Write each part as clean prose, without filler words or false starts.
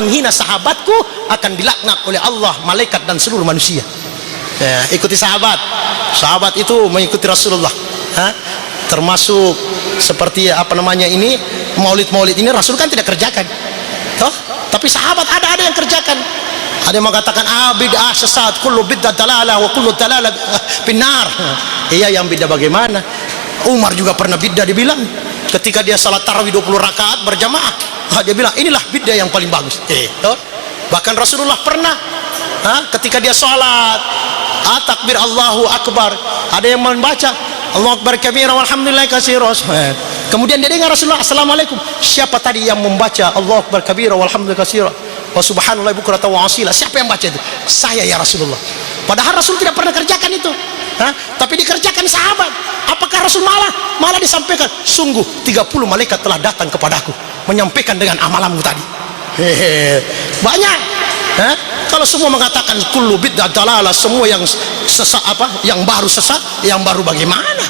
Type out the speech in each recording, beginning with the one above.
menghina sahabatku akan dilaknat oleh Allah, malaikat dan seluruh manusia. Ya, ikuti sahabat. Sahabat itu mengikuti Rasulullah. Termasuk seperti apa namanya ini, maulid ini Rasul kan tidak kerjakan. Toh? Tapi sahabat ada yang kerjakan. Ada yang mengatakan bid'ah sesat, kullu bid'ah dalalah wa kullu dalalah finnar. Iya, yang bid'ah bagaimana? Umar juga pernah bid'ah dibilang ketika dia salat tarawih 20 rakaat berjamaah. Dia bilang inilah bid'ah yang paling bagus. Toh? Bahkan Rasulullah pernah ketika dia salat takbir Allahu Akbar, ada yang membaca Allahu Akbar kabira walhamdulillah katsiran. Kemudian dia dengar Rasulullah, assalamualaikum, siapa tadi yang membaca Allahu Akbar kabira walhamdulillah katsiran wa subhanallah bukratan wa asila? Siapa yang baca itu? Saya ya Rasulullah. Padahal Rasul tidak pernah kerjakan itu, tapi dikerjakan sahabat. Apakah Rasul malah disampaikan, sungguh 30 malaikat telah datang kepadaku menyampaikan dengan amalanmu tadi. Banyak. Kalau semua mengatakan kullu bid'ah dalalah, semua yang sesat yang baru sesat, yang baru bagaimana?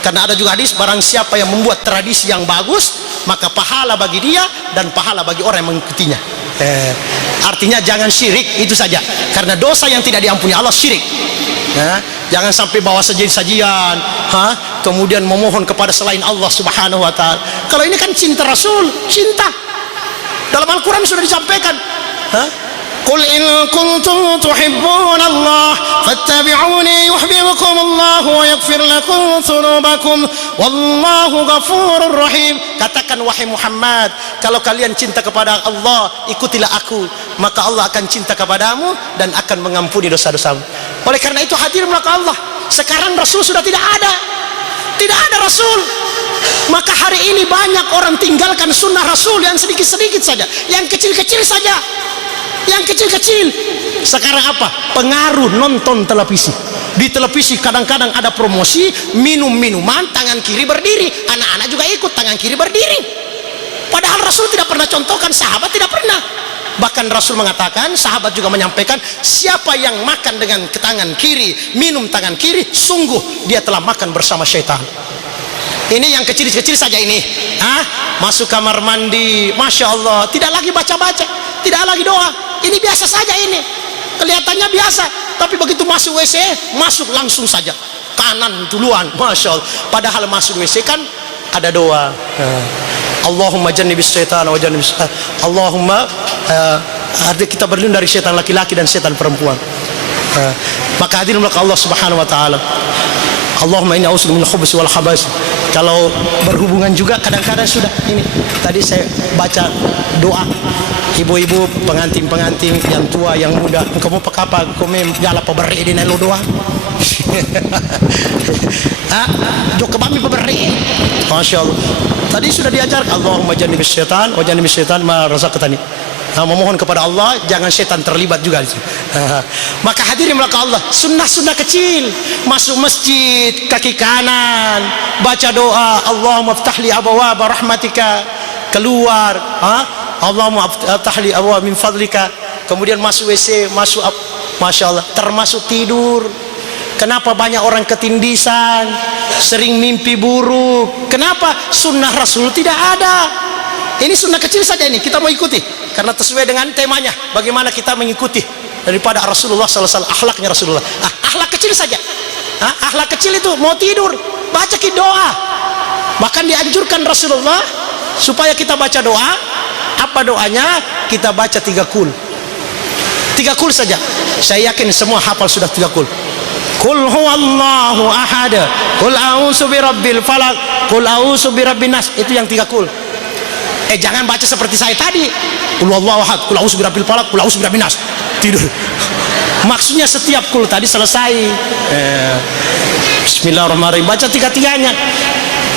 Karena ada juga hadis, barang siapa yang membuat tradisi yang bagus, maka pahala bagi dia dan pahala bagi orang yang mengikutinya. Artinya jangan syirik, itu saja. Karena dosa yang tidak diampuni Allah syirik. Jangan sampai bawa sajian-sajian, kemudian memohon kepada selain Allah Subhanahu wa taala. Kalau ini kan cinta Rasul, cinta. Dalam Al-Quran sudah disampaikan. Qul in kuntum tuhibbuna Allah fattabi'uni yuhibbukum Allah wa yaghfir lakum dzunubakum wallahu ghafurur rahim. Katakan wahai Muhammad, kalau kalian cinta kepada Allah, ikutilah aku, maka Allah akan cinta kepadamu dan akan mengampuni dosa-dosamu. Oleh karena itu hadirinlah Allah, sekarang Rasul sudah tidak ada Rasul. Maka hari ini banyak orang tinggalkan sunnah Rasul yang sedikit-sedikit saja, yang kecil-kecil saja, yang kecil-kecil. Sekarang apa? Pengaruh nonton televisi. Di televisi kadang-kadang ada promosi minuman tangan kiri berdiri, anak-anak juga ikut tangan kiri berdiri. Padahal Rasul tidak pernah contohkan, sahabat tidak pernah. Bahkan Rasul mengatakan, sahabat juga menyampaikan, siapa yang makan dengan tangan kiri, minum tangan kiri, sungguh dia telah makan bersama syaitan. Ini yang kecil-kecil saja ini. Masuk kamar mandi, Masya Allah, tidak lagi baca-baca, tidak lagi doa. Ini biasa saja ini. Kelihatannya biasa, tapi begitu masuk WC, masuk langsung saja kanan duluan, Masya Allah. Padahal masuk WC kan ada doa. Allahumma jannibis syaitan wa jannibis Allahumma, kita berlindung dari syaitan laki-laki dan syaitan perempuan. Maka hadirin Allah Subhanahu wa taala, Allahumma inni a'udzubika minal khubuthi wal khaba'ith. Kalau berhubungan juga kadang-kadang sudah ini. Tadi saya baca doa ibu-ibu, pengantin yang tua, yang muda. Engkau mau pakai apa? Engkau mau jala pabari di nelo doa. Jok kebami pabari. Masya Allah. Tadi sudah diajar Allahumma jannibis syaitan wa jannibis syaitan ma razaqtani. Memohon kepada Allah jangan setan terlibat juga. Maka hadirin belakang Allah, sunnah-sunnah kecil, masuk masjid kaki kanan, baca doa Allahumma aftahli abwaaba rahmatika, keluar Allahumma aftahli abwaaba min fadlika, kemudian masuk WC, masuk Masya Allah, termasuk tidur. Kenapa banyak orang ketindisan, sering mimpi buruk? Kenapa? Sunnah Rasul tidak ada. Ini sunnah kecil saja, ini kita mau ikuti karena sesuai dengan temanya. Bagaimana kita mengikuti daripada Rasulullah SAW, akhlaknya Rasulullah. Akhlak kecil saja. Akhlak kecil itu mau tidur, baca doa. Bahkan dianjurkan Rasulullah supaya kita baca doa. Apa doanya? Kita baca 3 kul. 3 kul saja. Saya yakin semua hafal sudah 3 kul. Qul huwallahu ahad, qul a'udzu birabbil falaq, qul a'udzu birabbin nas. Itu yang 3 kul. Jangan baca seperti saya tadi, qul huwallahu ahad, qul a'udzu birabbil falaq, qul a'udzu birabbin nas. Tidur. Maksudnya setiap kul tadi selesai. Bismillahirrahmanirrahim, baca 3-3-nya.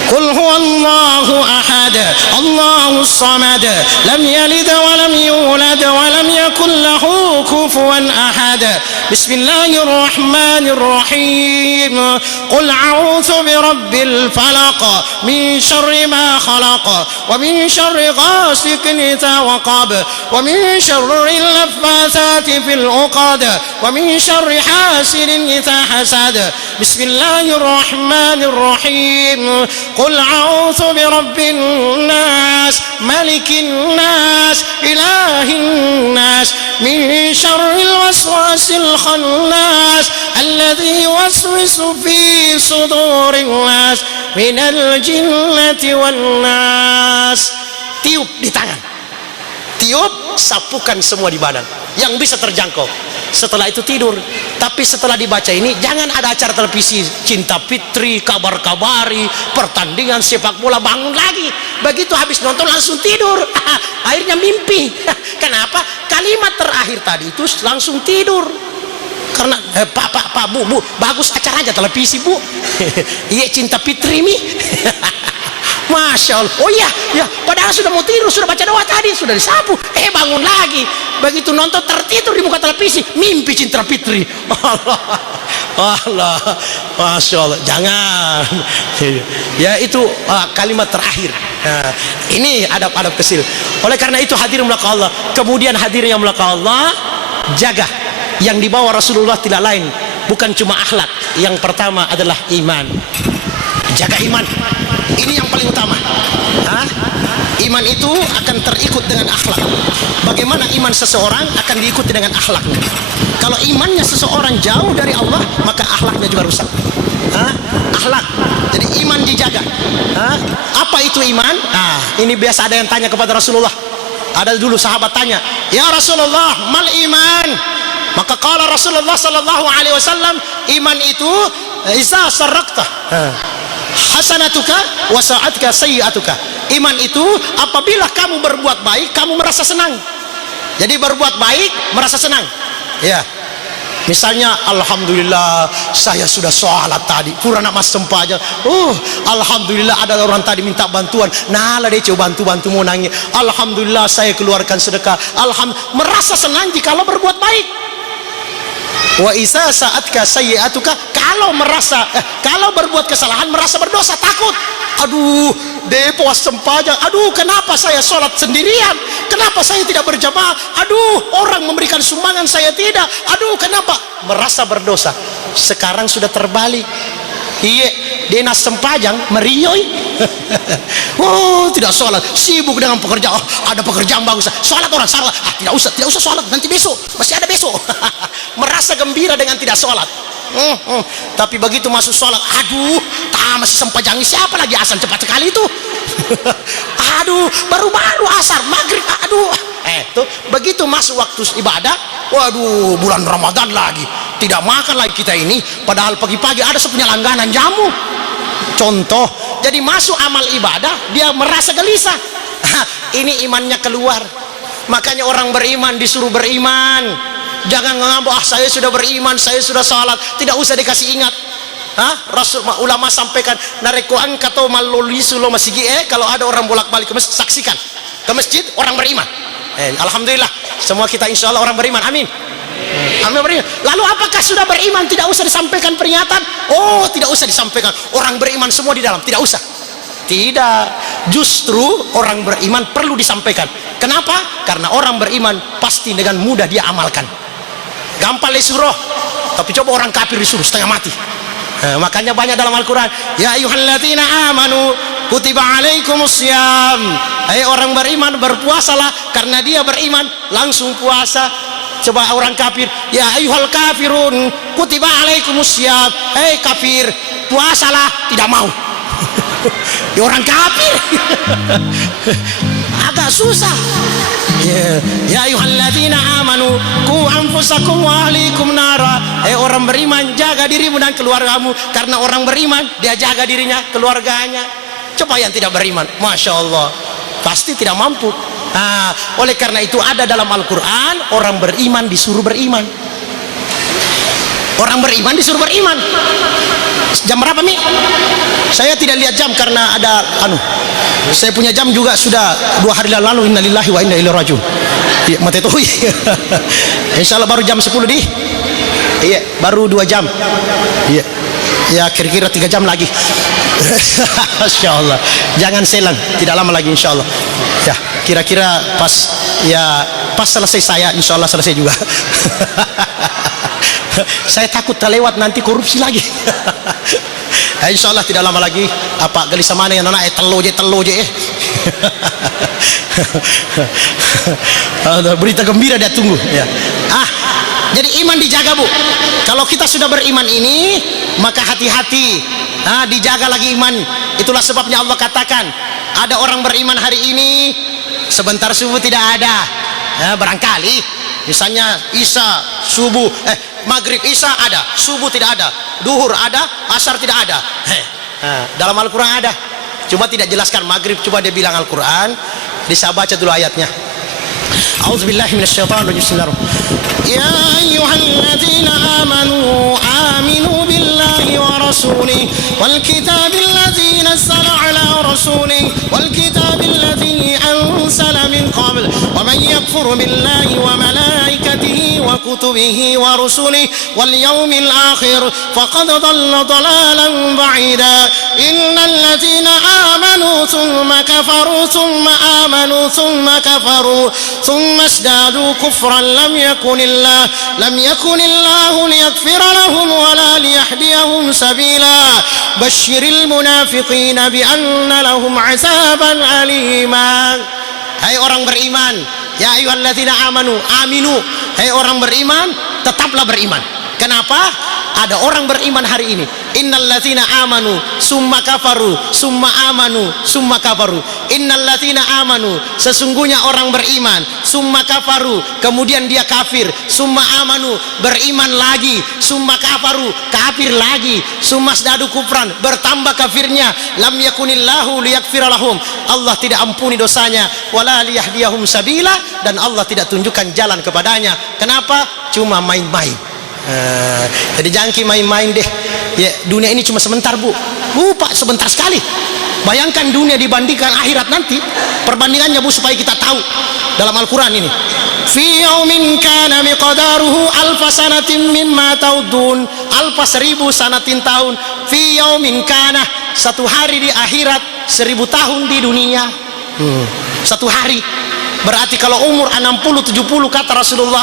Qul huwallahu ahad, Allahus samad, lam yalid wa lam yulad wa lam yakul lahu kufuwan ahad. Bismillahirrahmanirrahim. qul a'udzu birabbil falaq min syarri ma khalaq wa min syarri ghasiqin idza waqab wa min syarri al-naffatsati fil 'uqad wa min syarri hasidin idza hasad. Bismillahirrahmanirrahim. Qul a'udzu birabbin nas malikin nas ilahin nas min syarril waswasil khannas alladzi yuwaswisu fi sudurin nas minal jinnati wan nas. Tiup di tangan, tiup, sapukan semua di badan yang bisa terjangkau. Setelah itu tidur. Tapi setelah dibaca ini jangan ada acara televisi Cinta Fitri, kabar-kabari, pertandingan sepak bola, bangun lagi. Begitu habis nonton langsung tidur. Akhirnya mimpi. Kenapa? Kalimat terakhir tadi itu langsung tidur. Karena Pak, Bu, bagus acaranya televisi, Bu. Iya, Cinta Fitri mi. Masya Allah. Oh iya, ya, padahal sudah mau tidur, sudah baca doa tadi, sudah disapu, bangun lagi. Begitu nonton tertidur di muka televisi, mimpi Cinta Fitri. Allah, Masya Allah. Jangan. Ya, itu kalimat terakhir. Nah, ini adab-adab kecil. Oleh karena itu hadirin belaka Allah. Kemudian hadirin yang belaka Allah, jaga. Yang dibawa Rasulullah tidak lain, bukan cuma akhlak. Yang pertama adalah iman. Jaga iman. Ini yang paling utama. Iman itu akan terikut dengan akhlak. Bagaimana iman seseorang akan diikuti dengan akhlaknya. Kalau imannya seseorang jauh dari Allah, maka akhlaknya juga rusak. Akhlak. Jadi iman dijaga. Apa itu iman? Ini biasa ada yang tanya kepada Rasulullah. Ada dulu sahabat tanya, "Ya Rasulullah, mal iman?" Maka qala Rasulullah sallallahu alaihi wasallam, iman itu iza sarakta hasanatuka wa sa'atka sayyi'atuka. Iman itu apabila kamu berbuat baik, kamu merasa senang. Jadi berbuat baik merasa senang. Ya. Misalnya, alhamdulillah saya sudah sholat tadi, purana mas sempaja. Alhamdulillah ada orang tadi minta bantuan. Nah, lah dia coba bantu mau nangis. Alhamdulillah saya keluarkan sedekah. Merasa senang jika berbuat baik. Wa isa sa'atka sayyi'atuka, kalau berbuat kesalahan merasa berdosa, takut. Aduh, depo sempajang. Aduh, kenapa saya sholat sendirian? Kenapa saya tidak berjamaah? Aduh, orang memberikan sumbangan saya tidak. Aduh, kenapa? Merasa berdosa. Sekarang sudah terbalik. Iya, dia sempajang merioi. Tidak sholat, sibuk dengan pekerjaan. Ada pekerjaan bagus, sholat orang salah. Tidak usah sholat, nanti besok, masih ada besok. Merasa gembira dengan tidak sholat. Tapi begitu masuk sholat, aduh, masih sempajangi, siapa lagi asal cepat sekali itu. Aduh, baru asar, maghrib, aduh. Tuh, begitu masuk waktu ibadah, waduh, bulan Ramadan lagi, tidak makan lagi kita ini. Padahal pagi-pagi ada sepunya langganan jamu. Contoh, jadi masuk amal ibadah, dia merasa gelisah. Ini imannya keluar. Makanya orang beriman disuruh beriman. Jangan ngambek, saya sudah beriman, saya sudah salat, tidak usah dikasih ingat. Rasul ulama sampaikan, narekuan kata malolisu lo masih kalau ada orang bolak-balik ke masjid, saksikan ke masjid orang beriman. Alhamdulillah, semua kita insya Allah orang beriman, amin. Amin beriman. Lalu apakah sudah beriman tidak usah disampaikan peringatan? Oh, tidak usah disampaikan. Orang beriman semua di dalam, tidak usah. Tidak, justru orang beriman perlu disampaikan. Kenapa? Karena orang beriman pasti dengan mudah dia amalkan. Gampang disuruh, tapi coba orang kafir disuruh setengah mati. Makanya banyak dalam Al-Quran, ya ayyuhalladzina amanu kutiba alaikumussyam. Hai orang beriman, berpuasalah. Karena dia beriman langsung puasa. Coba orang kafir, ya ayyuhal kafirun kutiba alaikumussyam. Hei kafir, puasalah, tidak mau. Ya orang kafir. Agak susah. Ya ayyuhalladzina amanu qu anfusakum wa ahlikum nara. Orang beriman, jaga dirimu dan keluargamu. Karena orang beriman dia jaga dirinya, keluarganya. Coba yang tidak beriman, Masya Allah, pasti tidak mampu. Oleh karena itu ada dalam Al-Quran, orang beriman disuruh beriman. Orang beriman disuruh beriman. Jam berapa Mi? Saya tidak lihat jam karena ada saya punya jam juga sudah 2 hari lalu. Innalillahi wa inna ilaihi rajiun. Iya, mati tuh. Insyaallah baru jam 10 di. Iya, baru 2 jam. Iya. Ya kira-kira 3 jam lagi. Masya Allah. Jangan selang, tidak lama lagi insya Allah. Ya kira-kira pas selesai saya, insya Allah selesai juga. Saya takut terlewat nanti korupsi lagi. Insya Allah tidak lama lagi. Apa gelisah mana yang nona telo je. Berita gembira dia tunggu. Ya. Jadi iman dijaga, Bu. Kalau kita sudah beriman ini, maka hati-hati. Dijaga lagi iman. Itulah sebabnya Allah katakan, ada orang beriman hari ini, sebentar subuh tidak ada. Barangkali, misalnya Isya, subuh, maghrib Isya ada, subuh tidak ada, duhur ada, asar tidak ada. Dalam Al-Quran ada. Coba tidak jelaskan maghrib, coba dia bilang Al-Quran. Bisa baca dulu ayatnya. A'udzubillahi minasyaitonirrajim. Bismillahirrahmanirrahim. Ya ayyuhalladzina aminu billahi wa rasulih wal kitabil ladzi nazzala ala rasulih wal kitabil ladzi anzala min qabl wa man yakfur billahi wa malaikatihi wa kutubihi wa rusulihi wal yawmil akhir faqad dhalla dhalalan ba'ida. Innal ladzina amanu thumma kafaru thumma amanu thumma kafaru ثم ازدادوا كفرا لم يكن الله ليغفر لهم ولا ليهديهم سبيلا بشر المنافقين بأن لهم عذابا أليما. Hai orang beriman, ya ayyuhalladzina aminu. Hai orang beriman, tetaplah beriman. Kenapa? Ada orang beriman hari ini. Innalladzina amanu summa kafaru summa amanu summa kafaru. Innalladzina amanu, sesungguhnya orang beriman, summa kafaru, kemudian dia kafir, summa amanu, beriman lagi, summa kafaru, kafir lagi, summa zdadu kufran, bertambah kafirnya. Lam yakunillahu liyaghfira lahum, Allah tidak ampuni dosanya, wala liyahdiyahum sabila, dan Allah tidak tunjukkan jalan kepadanya. Kenapa? Cuma main-main. Jadi jangan main-main deh. Ya, dunia ini cuma sebentar, Bu. Pak, sebentar sekali. Bayangkan dunia dibandingkan akhirat nanti. Perbandingannya, Bu, supaya kita tahu dalam Al-Quran ini. Fi yaumin kana miqdaruhu alfa sanatin mimma taudun. Alfa 1000 sanatin tahun. Fi yaumin kana, satu hari di akhirat 1000 tahun di dunia. Satu hari. Berarti kalau umur 60-70 kata Rasulullah,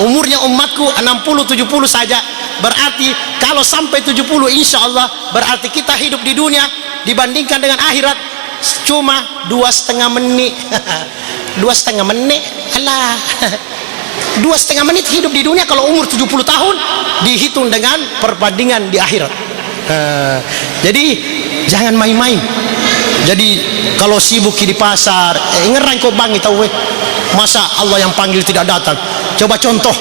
umurnya umatku 60-70 saja. Berarti kalau sampai 70 insya Allah, berarti kita hidup di dunia dibandingkan dengan akhirat cuma 2,5 menit. 2,5 menit, alah. 2,5 menit hidup di dunia. Kalau umur 70 tahun dihitung dengan perbandingan di akhirat. Jadi jangan main-main. Jadi kalau sibuk di pasar, ngerang kok bang itu, masa Allah yang panggil tidak datang. Coba contoh,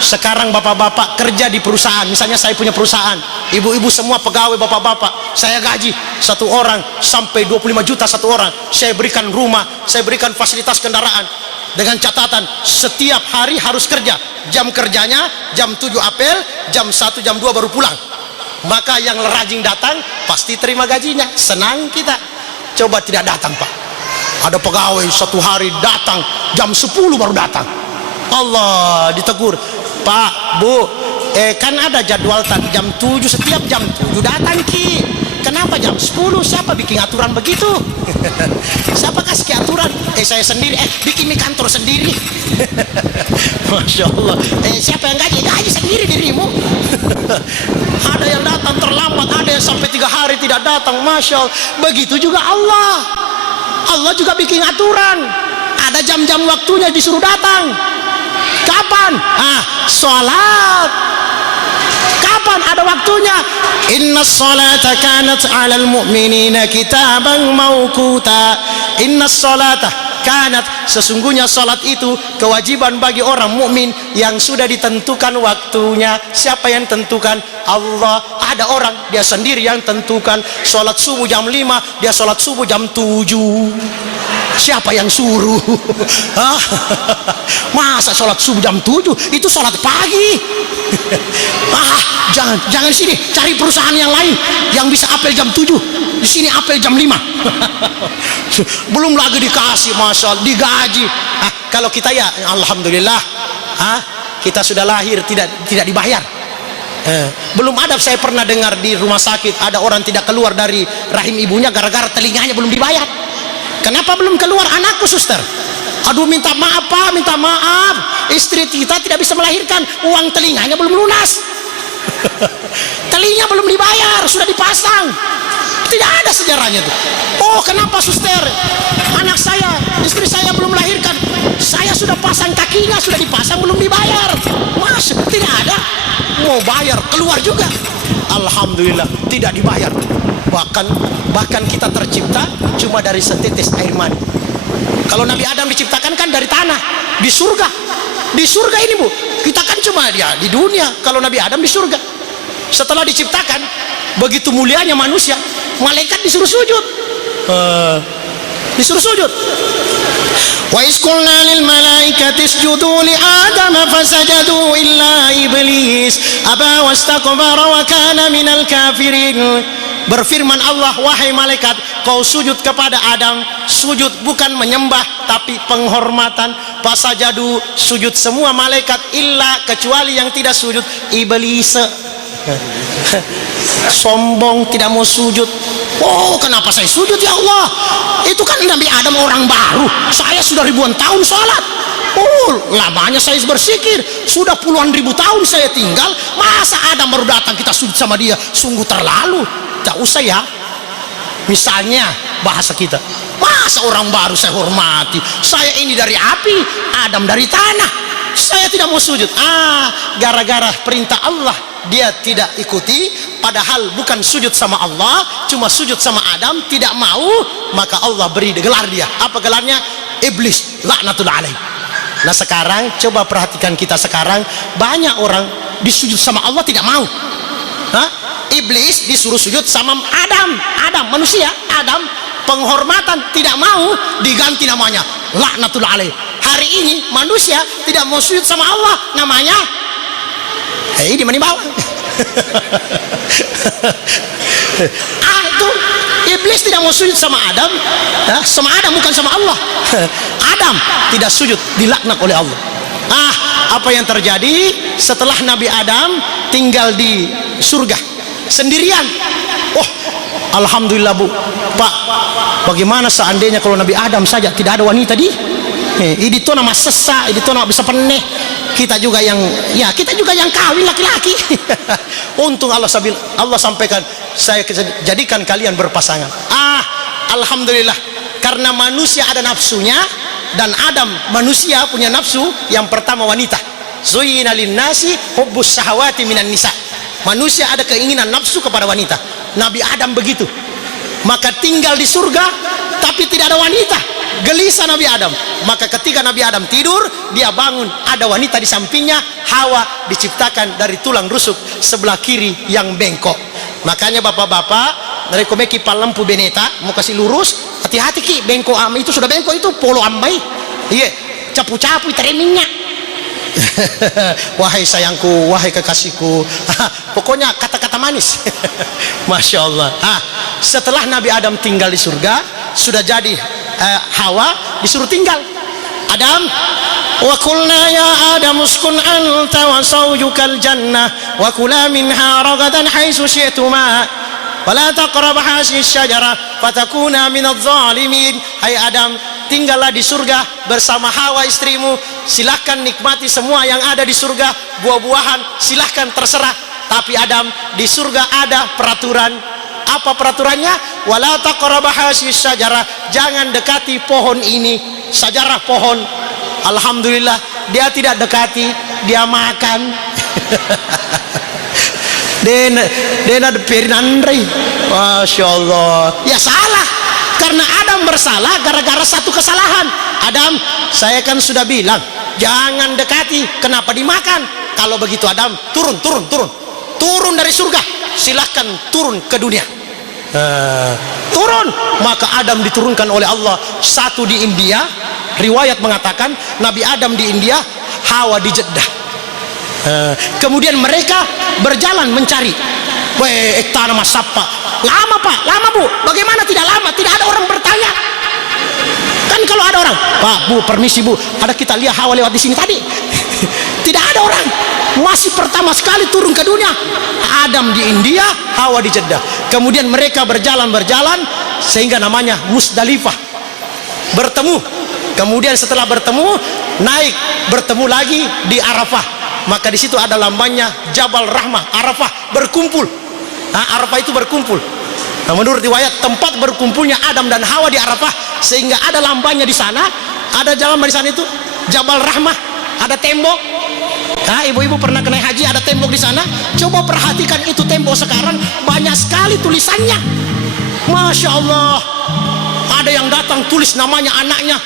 sekarang bapak-bapak kerja di perusahaan, misalnya saya punya perusahaan, ibu-ibu semua pegawai bapak-bapak, saya gaji satu orang sampai 25 juta satu orang, saya berikan rumah, saya berikan fasilitas kendaraan, dengan catatan setiap hari harus kerja, jam kerjanya jam 7 apel, jam 1 jam 2 baru pulang. Maka yang rajin datang pasti terima gajinya, senang kita. Coba tidak datang, Pak, ada pegawai satu hari datang jam 10 baru datang, Allah ditegur, Pak, Bu, kan ada jadwal jam 7, setiap jam 7 datang Ki, kenapa jam 10? Siapa bikin aturan begitu? Siapa kasih aturan? Saya sendiri, bikin di kantor sendiri. Masya Allah. Siapa yang gaji sendiri dirimu. Ada yang datang terlambat, ada yang sampai 3 hari tidak datang. Masya Allah. Begitu juga Allah juga bikin aturan, ada jam-jam waktunya disuruh datang. Kapan? Sholat. Kapan ada waktunya? Inna sholata kanat 'alal mu'minina kitaban mawquta. Inna sholata kanat, sesungguhnya salat itu kewajiban bagi orang mukmin yang sudah ditentukan waktunya. Siapa yang tentukan? Allah. Ada orang dia sendiri yang tentukan salat subuh jam 5, dia salat subuh jam 7. Siapa yang suruh? Masa salat subuh jam 7? Itu salat pagi. Jangan sini, cari perusahaan yang lain yang bisa apel jam 7. Di sini apel jam 5. Belum lagi dikasih, masya Allah, digaji. Kalau kita ya alhamdulillah, kita sudah lahir tidak dibayar. Belum ada saya pernah dengar di rumah sakit ada orang tidak keluar dari rahim ibunya gara-gara telinganya belum dibayar. Kenapa belum keluar anakku, suster? Aduh, minta maaf Pak, minta maaf, istri kita tidak bisa melahirkan, uang telinganya belum lunas. Telinga belum dibayar, sudah dipasang. Tidak ada sejarahnya tuh. Oh, kenapa suster? Anak saya, istri saya belum melahirkan, saya sudah pasang kakinya, sudah dipasang belum dibayar. Mas, tidak ada. Mau bayar keluar juga. Alhamdulillah tidak dibayar. Bahkan kita tercipta cuma dari setetes air mani. Kalau Nabi Adam diciptakan kan dari tanah, di surga. Di surga ini Bu, kita kan cuma dia di dunia. Kalau Nabi Adam di surga. Setelah diciptakan, begitu mulianya manusia, malaikat disuruh sujud. Disuruh sujud. Wa iz qulna lil malaikati isjudu li adama fasajadu illa iblis aba wastakbara wa kana minal kafirin. Berfirman Allah, wahai malaikat, kau sujud kepada Adam. Sujud bukan menyembah tapi penghormatan. Fasajadu, sujud semua malaikat illa, kecuali yang tidak sujud, iblis. Sombong, tidak mau sujud. Oh, kenapa saya sujud ya Allah? Itu kan Nabi Adam orang baru, saya sudah ribuan tahun sholat. Oh, lamanya saya bersikir, sudah puluhan ribu tahun saya tinggal, masa Adam baru datang kita sujud sama dia? Sungguh terlalu. Tak usah ya. Misalnya bahasa kita, masa orang baru saya hormati? Saya ini dari api, Adam dari tanah, saya tidak mau sujud. Gara-gara perintah Allah dia tidak ikuti, padahal bukan sujud sama Allah, cuma sujud sama Adam, tidak mau, maka Allah beri gelar dia. Apa gelarnya? Iblis, laknatullah alaih. Nah sekarang coba perhatikan kita sekarang, banyak orang disujud sama Allah tidak mau. Iblis disuruh sujud sama Adam manusia, Adam penghormatan tidak mau, diganti namanya laknatullah alaih. Hari ini manusia tidak mau sujud sama Allah, namanya di mana bawang. Itu iblis tidak mau sujud sama Adam, sama Adam bukan sama Allah. Adam tidak sujud, dilaknat oleh Allah. Apa yang terjadi setelah Nabi Adam tinggal di surga sendirian? Oh, alhamdulillah Bu, Pak, bagaimana seandainya kalau Nabi Adam saja tidak ada wanita di ini tuh nama sesak, ini tuh nama bisa peneh. Kita juga yang kawin laki-laki. Untung Allah sampaikan, saya jadikan kalian berpasangan. Alhamdulillah, karena manusia ada nafsunya, dan Adam manusia punya nafsu. Yang pertama wanita. Zuyyina linnasi hubbus syahawati minan nisa. Manusia ada keinginan nafsu kepada wanita. Nabi Adam begitu. Maka tinggal di surga tapi tidak ada wanita. Gelisah Nabi Adam. Maka ketika Nabi Adam tidur, dia bangun, ada wanita di sampingnya. Hawa diciptakan dari tulang rusuk sebelah kiri yang bengkok. Makanya bapak-bapak, dari komeki lampu beneta mau kasih lurus, hati-hati ki, bengkok itu sudah bengkok itu polo ambai. Iya, capu-capu tereminya. Wahai sayangku, wahai kekasihku. Pokoknya kata-kata manis. Masya Allah. Setelah Nabi Adam tinggal di surga, sudah jadi Hawa disuruh tinggal. Adam, wa qulna ya Adam uskun anta wa zawjukal jannah wa kula minha ragadan haitsu syi'tuma wa la taqrab hadhihi asy-syajarah fatakuna minadh dhalimin. Hai Adam, tinggallah di surga bersama Hawa istrimu. Silahkan nikmati semua yang ada di surga, buah-buahan silahkan terserah. Tapi Adam, di surga ada peraturan. Apa peraturannya? Wala taqrabu hadhihi syajarah, jangan dekati pohon ini, syajarah pohon. Alhamdulillah dia tidak dekati, dia makan. Dena perinandri. Masya Allah. Ya salah, karena Adam bersalah gara-gara satu kesalahan. Adam, saya kan sudah bilang jangan dekati, kenapa dimakan? Kalau begitu Adam, turun dari surga, silahkan turun ke dunia. Turun. Maka Adam diturunkan oleh Allah. Satu di India, riwayat mengatakan Nabi Adam di India, Hawa di Jeddah. Kemudian mereka berjalan mencari. Tanah masapa lama Pak, lama Bu. Bagaimana tidak lama? Tidak ada orang bertanya. Kan kalau ada orang, Pak Bu permisi Bu, ada kita lihat Hawa lewat di sini tadi. Tidak ada orang. Masih pertama sekali turun ke dunia, Adam di India, Hawa di Jeddah. Kemudian mereka berjalan sehingga namanya Musdalifah, bertemu. Kemudian setelah bertemu, naik bertemu lagi di Arafah. Maka di situ ada lambangnya Jabal Rahmah. Arafah berkumpul. Arafah itu berkumpul. Nah, menurut riwayat tempat berkumpulnya Adam dan Hawa di Arafah, sehingga ada lambangnya di sana. Ada jalan di sana itu Jabal Rahmah, ada tembok. Ibu-ibu pernah naik haji, ada tembok di sana. Coba perhatikan itu tembok sekarang, banyak sekali tulisannya. Masya Allah. Ada yang datang tulis namanya anaknya,